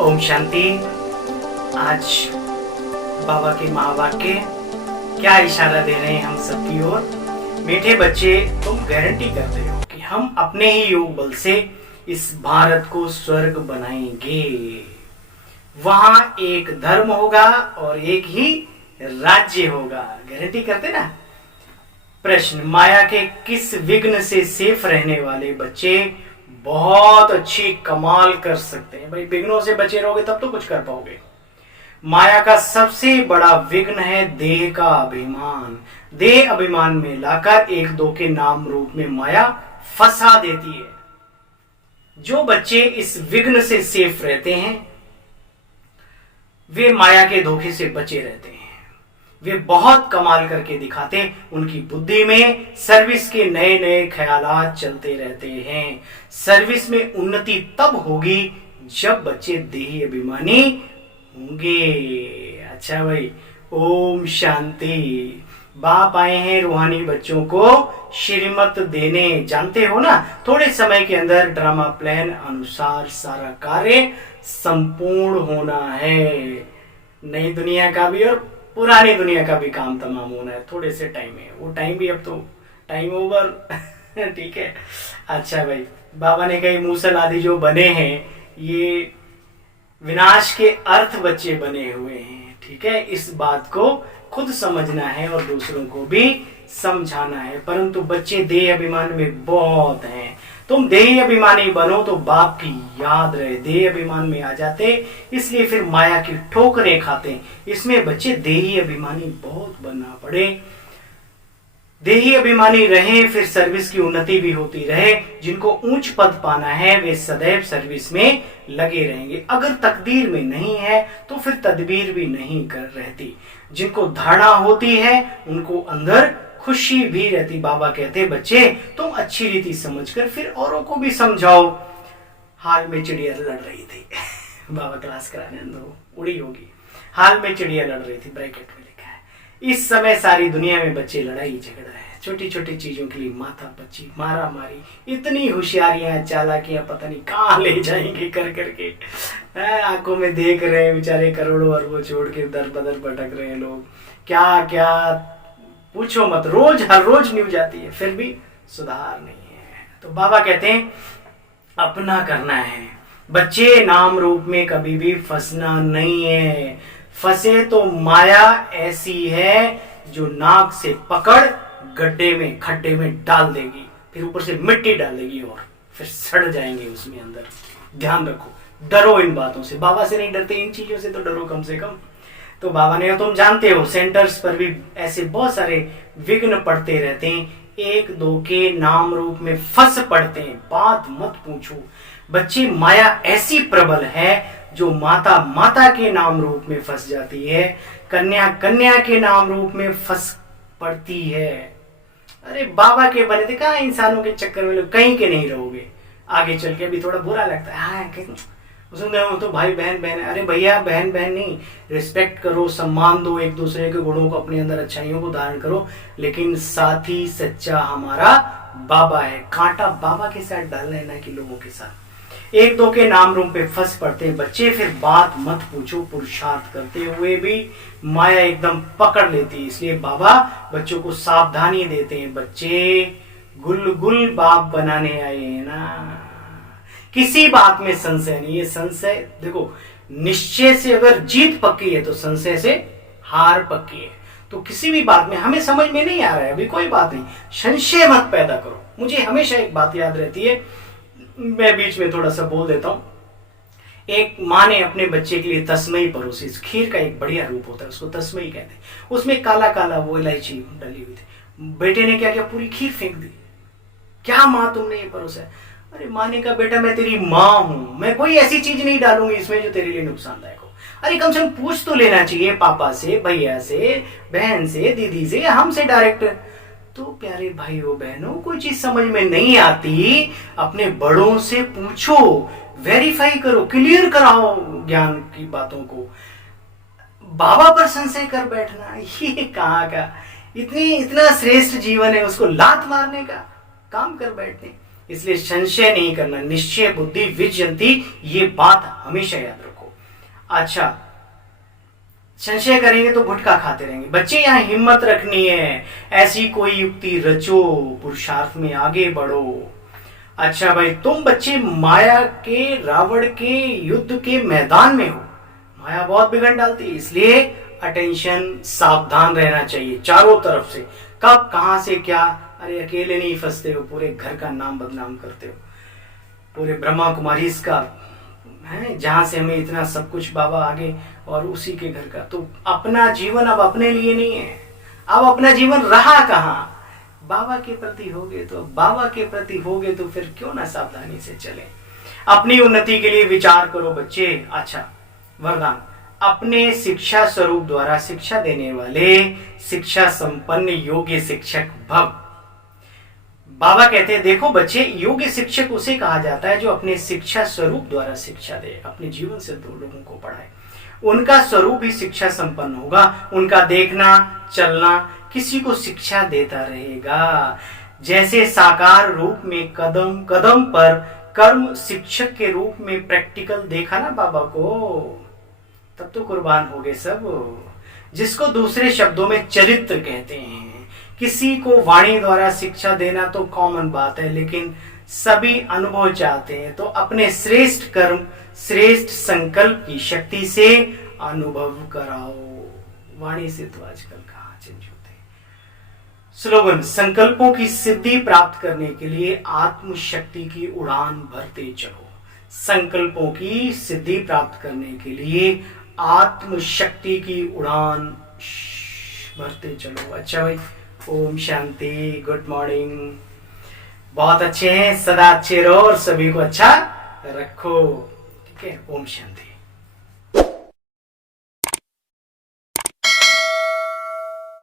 ओम शांति। आज बाबा के महावाक्य क्या इशारा दे रहे हैं हम सबकी ओर। मीठे बच्चे, तुम गारंटी करते हो कि हम अपने ही योग बल से इस भारत को स्वर्ग बनाएंगे। वहां एक धर्म होगा और एक ही राज्य होगा। गारंटी करते ना। प्रश्न, माया के किस विघ्न से सेफ रहने वाले बच्चे बहुत अच्छी कमाल कर सकते हैं? भाई विघ्नों से बचे रहोगे तब तो कुछ कर पाओगे। माया का सबसे बड़ा विघ्न है देह का अभिमान। देह अभिमान में लाकर एक दो के नाम रूप में माया फंसा देती है। जो बच्चे इस विघ्न से सेफ रहते हैं वे माया के धोखे से बचे रहते हैं। वे बहुत कमाल करके दिखाते, उनकी बुद्धि में सर्विस के नए नए ख्यालात चलते रहते हैं। सर्विस में उन्नति तब होगी जब बच्चे देही अभिमानी होंगे। अच्छा भाई, ओम शांति। बाप आए हैं रूहानी बच्चों को श्रीमत देने। जानते हो ना, थोड़े समय के अंदर ड्रामा प्लान अनुसार सारा कार्य संपूर्ण होना है। नई दुनिया का भी और पुरानी दुनिया का भी काम तमाम होना है। थोड़े से टाइम है, वो टाइम भी अब तो टाइम ओवर। ठीक है। अच्छा भाई, बाबा ने कही मूसल आदि जो बने हैं ये विनाश के अर्थ बच्चे बने हुए हैं। ठीक है, इस बात को खुद समझना है और दूसरों को भी समझाना है। परंतु बच्चे देह अभिमान में बहुत हैं। तुम देही अभिमानी बनो तो बाप की याद रहे। देह अभिमान में आ जाते इसलिए फिर माया की ठोकरें खाते। इसमें बच्चे देही अभिमानी बहुत बनना पड़े। देही अभिमानी रहे फिर सर्विस की उन्नति भी होती रहे। जिनको ऊंच पद पाना है वे सदैव सर्विस में लगे रहेंगे। अगर तकदीर में नहीं है तो फिर तदबीर भी नहीं कर रहती। जिनको धारणा होती है उनको अंदर खुशी भी रहती। बाबा कहते बच्चे तुम अच्छी रीति समझकर फिर औरों को भी समझाओ। हाल में चिड़िया लड़ रही थी। बाबा क्लास कराने अंदर उड़ी होगी। हाल में चिड़िया लड़ रही थी, ब्रैकेट में लिखा है। इस समय सारी दुनिया में बच्चे लड़ाई झगड़ा है। छोटी छोटी चीजों के लिए माथा पच्ची, मारा मारी, इतनी होशियारियां चालाकियां पता नहीं कहां ले जाएंगे कर करके। आंखों में देख रहे हैं बेचारे, करोड़ों अरबों छोड़ के दर बदर भटक रहे हैं लोग। क्या क्या पूछो मत, रोज हर रोज न्यूज आती है, फिर भी सुधार नहीं है। तो बाबा कहते हैं अपना करना है। बच्चे नाम रूप में कभी भी फंसना नहीं है। फंसे तो माया ऐसी है जो नाक से पकड़ गड्ढे में खड्डे में डाल देगी, फिर ऊपर से मिट्टी डाल देगी और फिर सड़ जाएंगे उसमें अंदर। ध्यान रखो, डरो इन बातों से। बाबा से नहीं डरते, इन चीजों से तो डरो कम से कम। तो बाबा ने, तुम जानते हो सेंटर्स पर भी ऐसे बहुत सारे विघ्न पड़ते रहते हैं। एक दो के नाम रूप में फंस पड़ते हैं, बात मत पूछो। बच्चे माया ऐसी प्रबल है जो माता माता के नाम रूप में फंस जाती है, कन्या कन्या के नाम रूप में फंस पड़ती है। अरे बाबा के बने थे, कहा इंसानों के चक्कर में लोग कहीं के नहीं रहोगे। आगे चल के अभी थोड़ा बुरा लगता है, तो भाई बहन बहन। अरे भैया बहन बहन नहीं, रिस्पेक्ट करो, सम्मान दो, एक दूसरे के गुणों को, अपने अंदर अच्छाइयों को धारण करो। लेकिन साथी सच्चा हमारा बाबा है। कांटा बाबा के साथ डालना है, ना कि लोगों के साथ। एक दो के नाम रूम पे फंस पड़ते हैं बच्चे, फिर बात मत पूछो। पुरुषार्थ करते हुए भी माया एकदम पकड़ लेती है। इसलिए बाबा बच्चों को सावधानी देते हैं। बच्चे गुल गुल बाप बनाने आए हैं ना, किसी बात में संशय नहीं है। संशय देखो, निश्चय से अगर जीत पक्की है तो संशय से हार पक्की है। तो किसी भी बात में हमें समझ में नहीं आ रहा है अभी, कोई बात नहीं, संशय मत पैदा करो। मुझे हमेशा एक बात याद रहती है, मैं बीच में थोड़ा सा बोल देता हूं। एक माँ ने अपने बच्चे के लिए तस्मई परोसी। खीर का एक बढ़िया रूप होता है, उसको तस्मई कहते हैं। उसमें काला काला वो इलायची डली हुई थी। बेटे ने क्या किया, पूरी खीर फेंक दी। क्या माँ तुमने ये परोसा? अरे माँ ने कहा बेटा मैं तेरी माँ हूं, मैं कोई ऐसी चीज नहीं डालूंगी इसमें जो तेरे लिए नुकसानदायक हो। अरे कम से कम पूछ तो लेना चाहिए, पापा से, भैया से, बहन से, दीदी से, हमसे डायरेक्ट। तो प्यारे भाइयों बहनों, कोई चीज समझ में नहीं आती अपने बड़ों से पूछो, वेरीफाई करो, क्लियर कराओ ज्ञान की बातों को। बाबा पर संशय कर बैठना ये कहाँ का, इतना श्रेष्ठ जीवन है उसको लात मारने का काम कर बैठते। इसलिए संशय नहीं करना, निश्चय बुद्धि विजयंती, ये बात हमेशा याद रखो। अच्छा, संशय करेंगे तो गुटखा खाते रहेंगे। बच्चे यहाँ हिम्मत रखनी है, ऐसी कोई युक्ति रचो, पुरुषार्थ में आगे बढ़ो। अच्छा भाई, तुम बच्चे माया के, रावण के युद्ध के मैदान में हो। माया बहुत बिगड़ डालती है, इसलिए अटेंशन, सावधान रहना चाहिए चारों तरफ से। कब कहां से क्या, अरे अकेले नहीं फंसते हो, पूरे घर का नाम बदनाम करते हो, पूरे ब्रह्मा कुमारी इसका है, जहां से हमें इतना सब कुछ बाबा आगे, और उसी के घर का। तो अपना जीवन अब अपने लिए नहीं है, अब अपना जीवन रहा कहां, बाबा के प्रति होगे तो, बाबा के प्रति होगे तो फिर क्यों ना सावधानी से चले। अपनी उन्नति के लिए विचार करो बच्चे। अच्छा, वरदान, अपने शिक्षा स्वरूप द्वारा शिक्षा देने वाले शिक्षा संपन्न योग्य शिक्षक भव। बाबा कहते हैं देखो बच्चे, योग्य शिक्षक उसे कहा जाता है जो अपने शिक्षा स्वरूप द्वारा शिक्षा दे, अपने जीवन से दो लोगों को पढ़ाए। उनका स्वरूप ही शिक्षा संपन्न होगा, उनका देखना चलना किसी को शिक्षा देता रहेगा। जैसे साकार रूप में कदम कदम पर कर्म शिक्षक के रूप में प्रैक्टिकल देखा ना बाबा को, तब तो कुर्बान हो गए सब। जिसको दूसरे शब्दों में चरित्र कहते हैं। किसी को वाणी द्वारा शिक्षा देना तो कॉमन बात है, लेकिन सभी अनुभव चाहते हैं, तो अपने श्रेष्ठ कर्म, श्रेष्ठ संकल्प की शक्ति से अनुभव कराओ। वाणी से तो आजकल कहाँ चेंज होते। स्लोगन, संकल्पों की सिद्धि प्राप्त करने के लिए आत्मशक्ति की उड़ान भरते चलो। संकल्पों की सिद्धि प्राप्त करने के लिए आत्मशक्ति की उड़ान भरते चलो। अच्छा भाई, ओम शांति, गुड मॉर्निंग। बहुत अच्छे हैं, सदा अच्छे रहो और सभी को अच्छा रखो। ठीक है, ओम शांति।